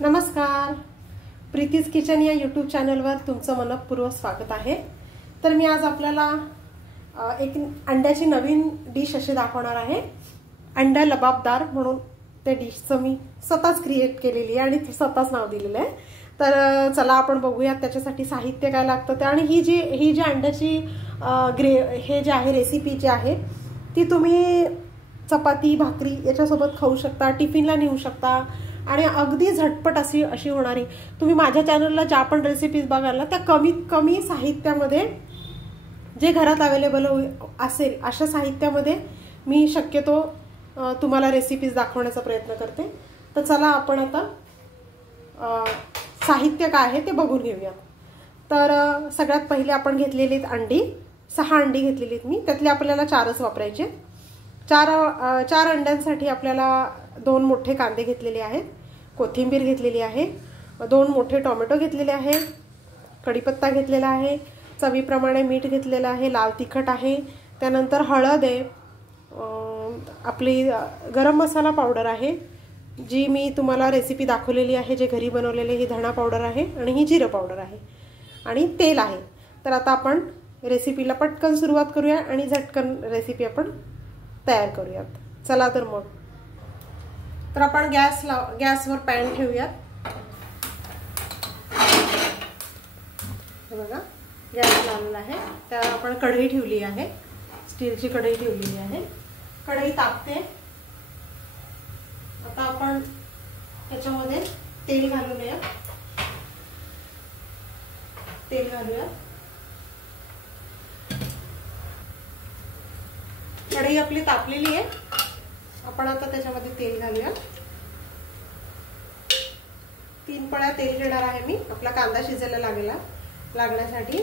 नमस्कार, प्रीतीज किचन या यूट्यूब चॅनलवर तुमचं मनपूर्वक स्वागत आहे। तर मी आज आपल्याला एक अंड्याची नवीन डिश अशी दाखवणार आहे। अंडा लबाबदार म्हणून त्या डिशचं मी स्वतःच क्रिएट केलेली आहे आणि स्वतःच नाव दिलेलं आहे। तर चला आपण बघूया त्याच्यासाठी साहित्य काय लागतं ते। आणि ही जी अंड्याची हे जे आहे रेसिपी जी आहे ती तुम्ही चपाती भाकरी याच्यासोबत खाऊ शकता, टिफिनला नेऊ शकता आणि अगदी झटपट अशी होणारी। तुम्ही माझ्या चॅनलला ज्या पण रेसिपीज बघाल त्या कमीत कमी साहित्यामध्ये जे घरात अवेलेबल असेल अशा साहित्यामध्ये मी शक्यतो तुम्हाला रेसिपीज दाखवण्याचा प्रयत्न करते। तर चला आपण आता साहित्य काय आहे ते बघून घेऊया। तर सगळ्यात पहिले आपण घेतलेली अंडी, 6 अंडी घेतलेली मी, त्यातले आपल्याला 4च वापरायचे। 4 अंड्यांसाठी आपल्याला 2 मोठे कांदे घेतलेले आहेत, कोथिंबीर घेतलेली आहे, 2 मोठे टोमॅटो घेतलेले आहे, कढीपत्ता घेतलेला आहे, चवीप्रमाणे मीठ घेतलेलं आहे, लाल तिखट आहे, त्यानंतर हळद आहे, आपली गरम मसाला पावडर आहे जी मी तुम्हाला रेसिपी दाखवलेली आहे, जे घरी बनवलेले, ही धणा पावडर आहे आणि ही जिरं पावडर आहे आणि तेल आहे। तर आता आपण रेसिपीला पटकन सुरुवात करूया आणि झटकन रेसिपी आपण तयार करूयात। चला तर मग तर आपण गॅसवर पॅन ठेवूयात। हे बघा गॅस लावलेला आहे, त्यावर आपण कढई ठेवली आहे, स्टीलची कढई ठेवलेली आहे। कढई तापते। आता आपण त्याच्यामध्ये तेल घालूया। कढई आपली तापलेली आहे, आपण आता त्याच्यामध्ये तेल घालूया। 3 पळ्या तेल घेणार आहे मी, आपला कांदा शिजायला लागण्यासाठी।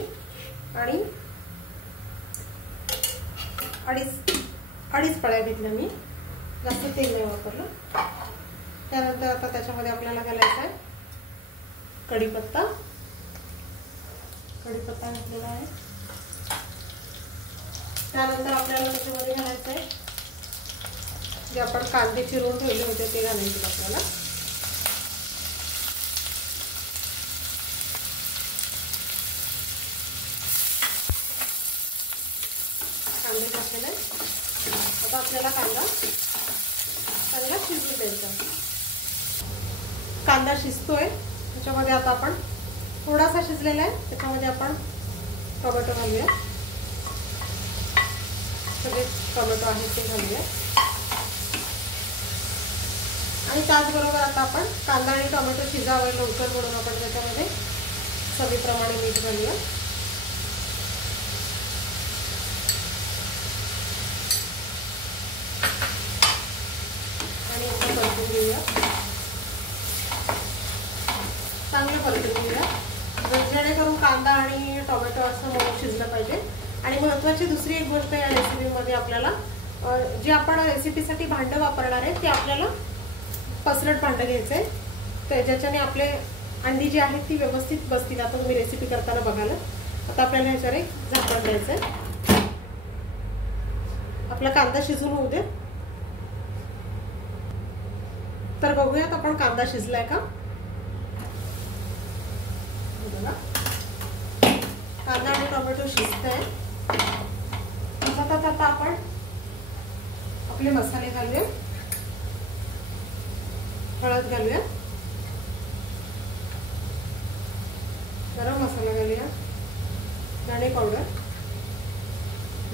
आणि अडीच पळ्या घेतल्या मी, जास्त तेल नाही वापरलं। त्यानंतर आता त्याच्यामध्ये आपल्याला घालायचा आहे कढीपत्ता घातलेला आहे। त्यानंतर आपल्याला त्याच्यामध्ये घालायचं आहे जे आपण कांदे चिरून ठेवले होते ते घालायचे आपल्याला। कांदे घातलेले, आता आपल्याला कांदा चांगला शिजून द्यायचा। कांदा शिजतोय, त्याच्यामध्ये आता आपण थोडासा शिजलेला आहे, त्याच्यामध्ये आपण टोमॅटो घालूया। सगळे टोमॅटो आहेत ते घालूया आणि त्याचबरोबर आता आपण कांदा आणि टोमॅटो शिजावे लवकर म्हणून आपण त्याच्यामध्ये चवीप्रमाणे मीठ घालूया। आणि आता परतून घेऊया, चांगलं परतून घेऊया जेणेकरून कांदा आणि टोमॅटो असं मऊ शिजलं पाहिजे। आणि महत्त्वाची दुसरी एक गोष्ट या रेसिपीमध्ये आपल्याला जे आपण रेसिपीसाठी भांडं वापरणार आहे ते आपल्याला पसरट भांडं घ्यायचं आहे, तर ज्याच्याने आपले अंडी जी आहेत ती व्यवस्थित बसतील। आता तुम्ही रेसिपी करताना बघाल। आता आपल्याला ह्याच्यावर एक झाकण द्यायचं आहे, आपला कांदा शिजून होऊ दे। तर बघूयात आपण कांदा शिजलाय का। कांदा आणि टोमॅटो शिजतंय। आता आपण आपले मसाले घालूया, हळद घालूया, गरम मसाला घालूया, धणे पावडर,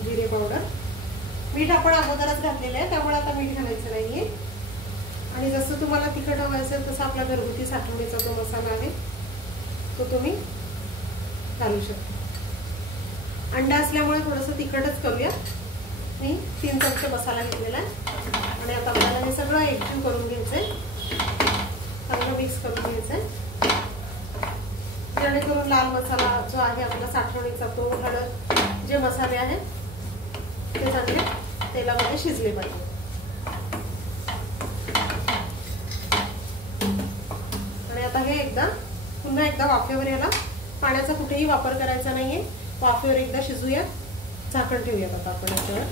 जिरे पावडर, मीठ आपण अगोदरच घातलेलं आहे त्यामुळे आता मीठ घालायचं नाहीये। आणि जसं तुम्हाला तिखट हवं असेल तसं आपला घरगुती साठवणीचा जो मसाला आहे तो तुम्ही घालू शकता। अंडा असल्यामुळे थोडंसं तिखटच करूया। मी 3 चमचे मसाला घेतलेला आहे आणि आता आपल्याला हे सगळं एकजीव करून घ्यायचंय, चांगलं मिक्स करून घ्यायचंय जेणेकरून लाल मसाला जो आहे आपला साठवणीचा तो, हळद, जे मसाले आहेत ते चांगले तेलामध्ये शिजले पाहिजे। आणि आता हे पुन्हा एकदा वाफेवर, याला पाण्याचा कुठेही वापर करायचा नाहीये, वाफेवर एकदा शिजूया, झाकण ठेवूयात आता आपण याच्यावर।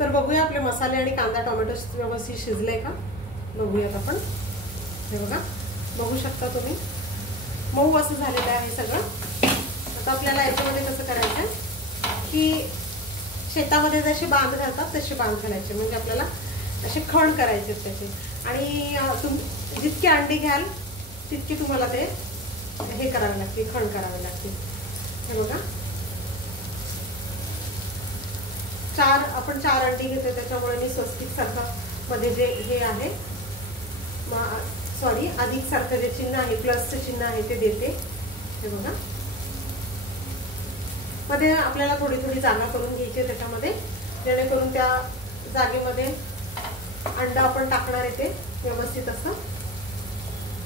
तर बघूया आपले मसाले आणि कांदा टोमॅटो व्यवस्थित शिजले का। बघूयात आपण. हे बघा, बघू शकता तुम्ही मऊ असं झालेलं आहे सगळं. आता आपल्याला याच्यामध्ये कसं करायचं की शेतामध्ये जसे बांध घालतात तसे बांध घालायचे, म्हणजे आपल्याला असे खण करायचे त्याचे. आणि जितके अंडी घ्याल तितके तुम्हाला ते हे करावे लागते, खण करावे लागते. हे बघा, आपण 4 अंडी घेतो, त्याच्यामुळे मी स्वस्तिक सारखं मध्ये जे हे आहे सॉरी अधिक सारखं जे चिन्ह आहे, प्लसचं चिन्ह आहे ते देते. हे बघा, मध्ये आपल्याला थोडी थोडी जागा करून घ्यायची त्याच्यामध्ये, जेणेकरून त्या जागेमध्ये अंडा आपण टाकणार आहे ते व्यवस्थित असं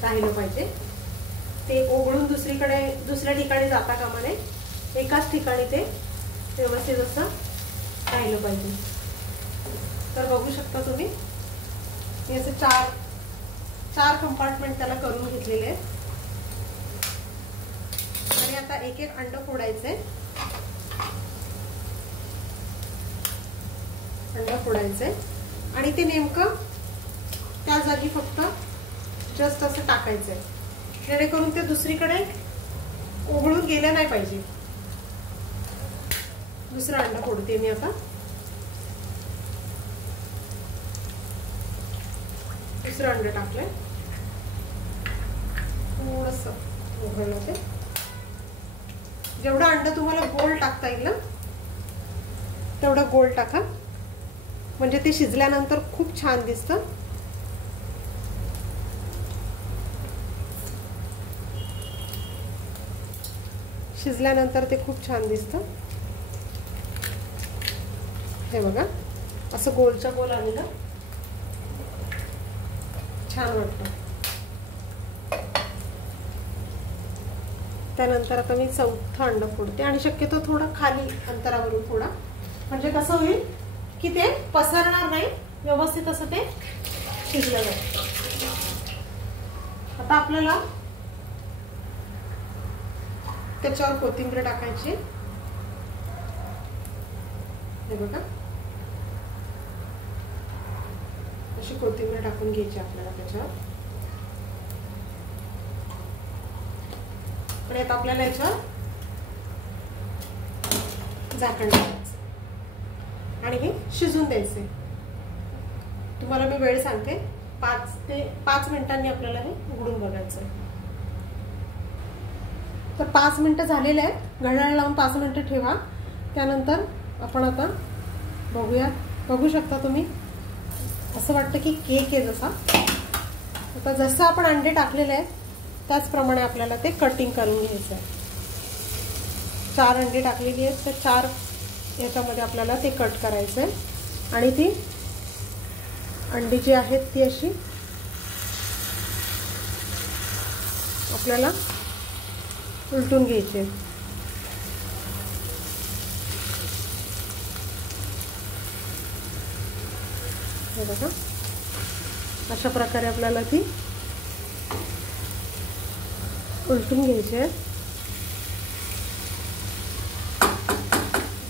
राहिलं पाहिजे. ते ओघळून दुसऱ्या ठिकाणी जाता कामा नये, एकाच ठिकाणी ते व्यवस्थित असं राहिलं पाहिजे. तर बघू शकता तुम्ही मी असे 4 कंपार्टमेंट त्याला करून घेतलेले आहेत. आणि आता एक एक अंड फोडायचंय. अंड फोडायचंय आणि ते नेमकं त्या जागी फक्त जस्ट असं टाकायचंय, जेणेकरून ते दुसरीकडे उघडून गेले नाही पाहिजे. दुसरं अंड फोडते मी आता. दुसरं अंड टाकलंय, थोडंसं उघडलं ते. जेवढं अंड तुम्हाला गोल टाकता येईल ना तेवढं गोल टाका, म्हणजे ते शिजल्यानंतर खूप छान दिसतं. शिजल्यानंतर ते खूप छान दिसतं. हे बघा, असं गोलच्या गोल आलेलं छान वाटतं. त्यानंतर आता मी 4थं अंड फोडते आणि शक्यतो थोडं खाली अंतरावरून थोडा, म्हणजे कसं होईल की ते पसरणार नाही, व्यवस्थित असं ते शिजलं जाईल. आता आपल्याला त्याच्यावर कोथिंबीर टाकायची. हे बघा, अशी कोथिंबीर टाकून घ्यायची आपल्याला त्याच्यावर. आणि आता आपल्याला याच्यावर झाकण टाकायचं आणि हे शिजून द्यायचे. तुम्हाला मी वेळ सांगते, 5 मिनिटांनी आपल्याला हे उघडून बघायचं. तर 5 मिनिटं झालेले आहेत. घड्याळ लावून 5 मिनिटं ठेवा. त्यानंतर आपण आता बघूया. बघू शकता तुम्ही, असं वाटतं की केक आहे जसा. आता जसं आपण अंडे टाकलेले आहेत त्याचप्रमाणे आपल्याला ते कटिंग करून घ्यायचं आहे. 4 अंडे टाकलेली आहेत, तर 4 याच्यामध्ये आपल्याला ते कट करायचं आहे. आणि ती अंडी जी आहेत ती अशी आपल्याला उलटून घ्यायची आहे. हे बघा, अशा प्रकारे आपल्याला ती उलटून घ्यायची आहे.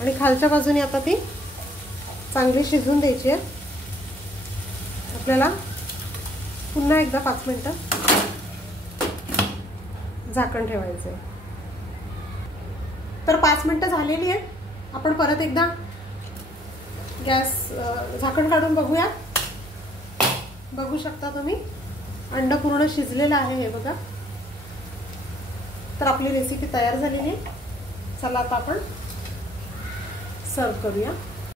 आणि खालच्या बाजूने आता ती चांगली शिजून द्यायची आहे. आपल्याला पुन्हा एकदा 5 मिनिटं झाकण ठेवायचं आहे. तर 5 मिनिटं झालेली आहेत. आपण परत एकदा गॅस झाकण काढून बघूया. बघू शकता तुम्ही, अंड पूर्ण शिजलेलं आहे. हे बघा, तर आपली रेसिपी तयार झालेली आहे. चला आता आपण सर्व करूया.